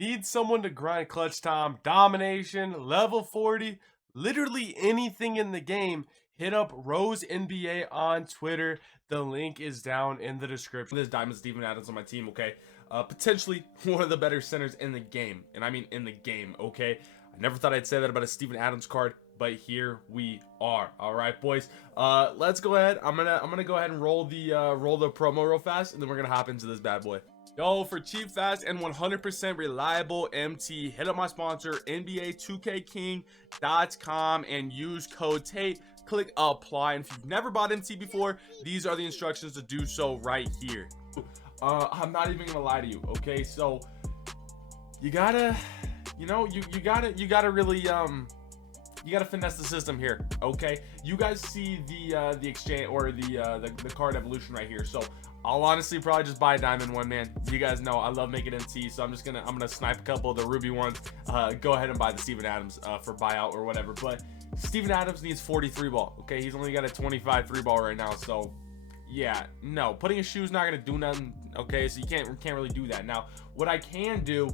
Need someone to grind clutch time, domination, level 40, literally anything in the game, hit up Rose NBA on Twitter. The link is down in the description. There's Diamond Steven Adams on my team, okay? Potentially one of the better centers in the game. And I mean in the game, okay? I never thought I'd say that about a Steven Adams card, but here we are. All right, boys. Let's go ahead. I'm gonna go ahead and roll the promo real fast, and then we're gonna hop into this bad boy. Yo, for cheap, fast, and 100% reliable MT, hit up my sponsor, NBA2KKing.com, and use code TATE. Click apply. And if you've never bought MT before, these are the instructions to do so right here. I'm not even gonna lie to you, okay? So you gotta, you know, you gotta really you gotta finesse the system here, okay? You guys see the exchange or the card evolution right here. So I'll honestly probably just buy a diamond one, man. You guys know I love making MT, so I'm gonna snipe a couple of the ruby ones. Go ahead and buy the Steven Adams for buyout or whatever. But Steven Adams needs 43 ball, okay? He's only got a 25 3 ball right now, so yeah, no, putting a shoe's not gonna do nothing, okay? So you can't really do that. Now what I can do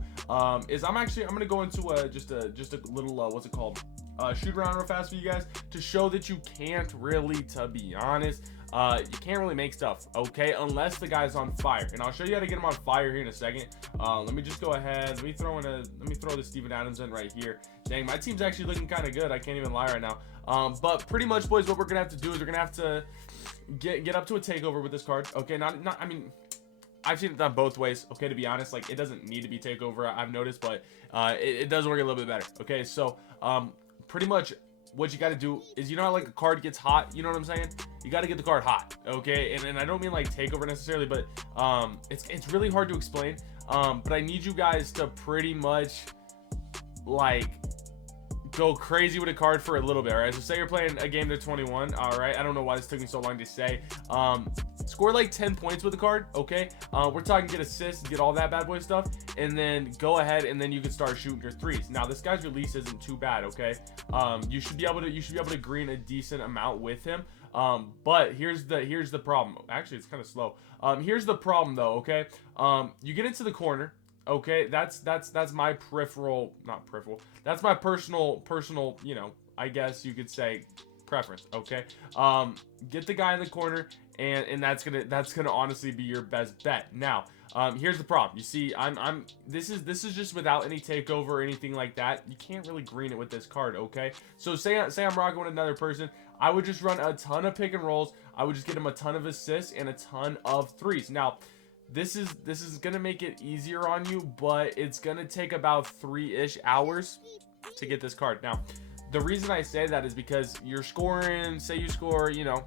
is I'm gonna go into just a little what's it called, shoot around real fast for you guys to show that you can't really, to be honest, you can't really make stuff, okay, unless the guy's on fire. And I'll show you how to get him on fire here in a second. Let me just go ahead, let me throw the Steven Adams in right here. Dang, my team's actually looking kind of good, I can't even lie right now. But pretty much, boys, what we're gonna have to do is we're gonna have to get up to a takeover with this card, okay? I mean, I've seen it done both ways, okay? To be honest, like, it doesn't need to be takeover, I've noticed, but it does work a little bit better, okay? So pretty much what you got to do is, you know how like a card gets hot, you know what I'm saying? You got to get the card hot, okay? And I don't mean like takeover necessarily, but it's really hard to explain. But I need you guys to pretty much like go crazy with a card for a little bit. All right, so say you're playing a game to 21. All right, I don't know why this took me so long to say. Score like 10 points with the card, okay? We're talking get assists, get all that bad boy stuff, and then go ahead and then you can start shooting your threes. Now this guy's release isn't too bad, okay? You should be able to green a decent amount with him. But here's the problem. Actually, it's kind of slow. Here's the problem though, okay? You get into the corner. Okay, that's my not peripheral. That's my personal, you know, I guess you could say preference, okay? Get the guy in the corner, and that's gonna honestly be your best bet. Now, here's the problem. You see, this is just without any takeover or anything like that. You can't really green it with this card, okay? So say I'm rocking with another person, I would just run a ton of pick and rolls. I would just get him a ton of assists and a ton of threes. Now, this is gonna make it easier on you, but it's gonna take about 3-ish hours to get this card. Now, the reason I say that is because you're scoring, say you score, you know,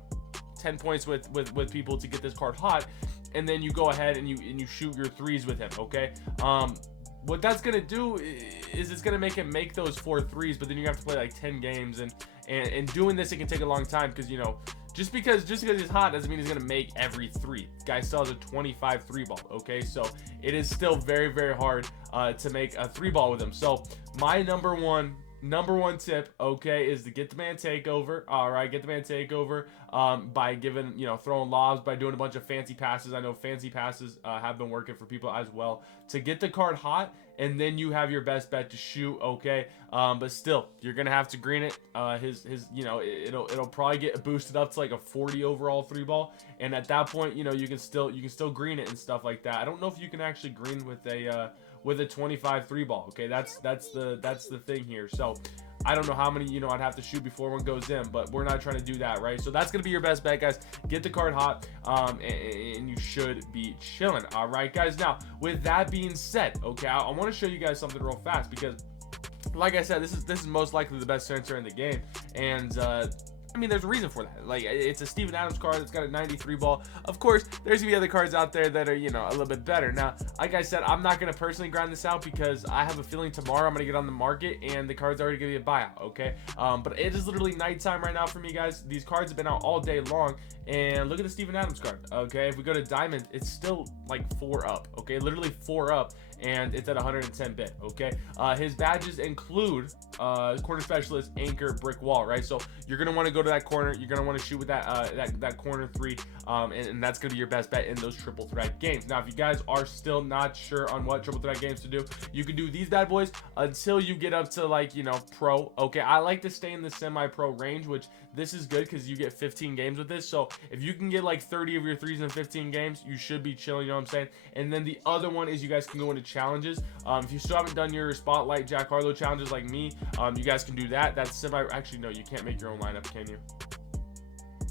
10 points with people to get this card hot, and then you go ahead and you shoot your threes with him, okay? What that's gonna do is it's gonna make him make those 4 threes, but then you have to play like 10 games, and doing this, it can take a long time, because, you know, just because he's hot doesn't mean he's gonna make every 3. This guy still has a 25 3 ball, okay? So it is still very, very hard to make a 3 ball with him. So my number one tip, okay, is to get the man takeover. All right, get the man takeover by giving, you know, throwing lobs, by doing a bunch of fancy passes. I know fancy passes have been working for people as well to get the card hot, and then you have your best bet to shoot, okay? But still, you're gonna have to green it. His you know, it'll probably get boosted up to like a 40 overall 3 ball, and at that point, you know, you can still green it and stuff like that. I don't know if you can actually green with a 25 3 ball, okay? That's the thing here. So I don't know how many, you know, I'd have to shoot before one goes in, but we're not trying to do that, right? So that's gonna be your best bet, guys. Get the card hot, and you should be chilling. All right, guys. Now, with that being said, okay, I want to show you guys something real fast, because, like I said, this is most likely the best center in the game, and I mean, there's a reason for that. Like, it's a Steven Adams card that's got a 93 ball. Of course, there's gonna be other cards out there that are, you know, a little bit better. Now, like I said, I'm not gonna personally grind this out, because I have a feeling tomorrow I'm gonna get on the market and the card's already gonna be a buyout, okay? But it is literally nighttime right now for me, guys. These cards have been out all day long, and look at the Steven Adams card, okay? If we go to diamond, it's still like 4 up, okay? Literally 4 up, and it's at 110 bit. Okay, his badges include corner specialist, anchor, brick wall, right? So you're gonna want to go to that corner, you're gonna want to shoot with that corner 3, and that's gonna be your best bet in those triple threat games. Now if you guys are still not sure on what triple threat games to do, you can do these bad boys until you get up to, like, you know, pro. Okay, I like to stay in the semi-pro range, which this is good because you get 15 games with this. So if you can get like 30 of your threes in 15 games, you should be chilling, you know what I'm saying? And then the other one is you guys can go into challenges. If you still haven't done your spotlight Jack Harlow challenges like me, you guys can do that. That's actually, no, you can't make your own lineup, can you?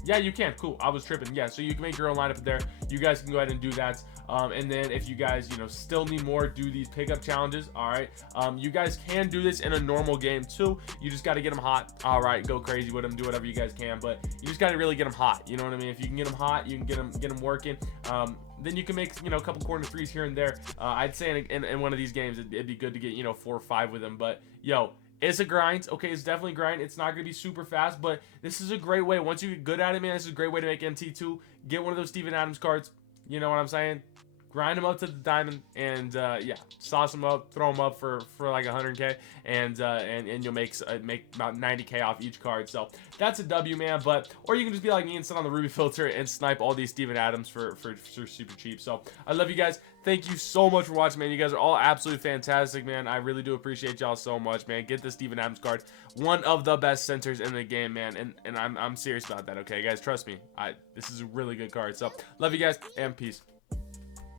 Yeah, you can. Cool. I was tripping. Yeah, so you can make your own lineup there. You guys can go ahead and do that. And then if you guys, you know, still need more, do these pickup challenges. All right. You guys can do this in a normal game too. You just got to get them hot. All right, go crazy with them, do whatever you guys can, but you just got to really get them hot. You know what I mean? If you can get them hot, you can get them working. Then you can make, you know, a couple corner threes here and there. I'd say in one of these games, it'd be good to get, you know, 4 or 5 with them. But yo, it's a grind. Okay, it's definitely grind. It's not gonna be super fast, but this is a great way. Once you get good at it, man, this is a great way to make MT2. Get one of those Steven Adams cards. You know what I'm saying? Grind them up to the diamond, and yeah, sauce them up, throw them up for like 100k, and you'll make about 90k off each card. So that's a W, man. But or you can just be like me and sit on the ruby filter and snipe all these Steven Adams for super cheap. So I love you guys. Thank you so much for watching, man. You guys are all absolutely fantastic, man. I really do appreciate y'all so much, man. Get the Steven Adams card, one of the best centers in the game, man. And I'm serious about that. Okay, guys, trust me. This is a really good card. So love you guys and peace.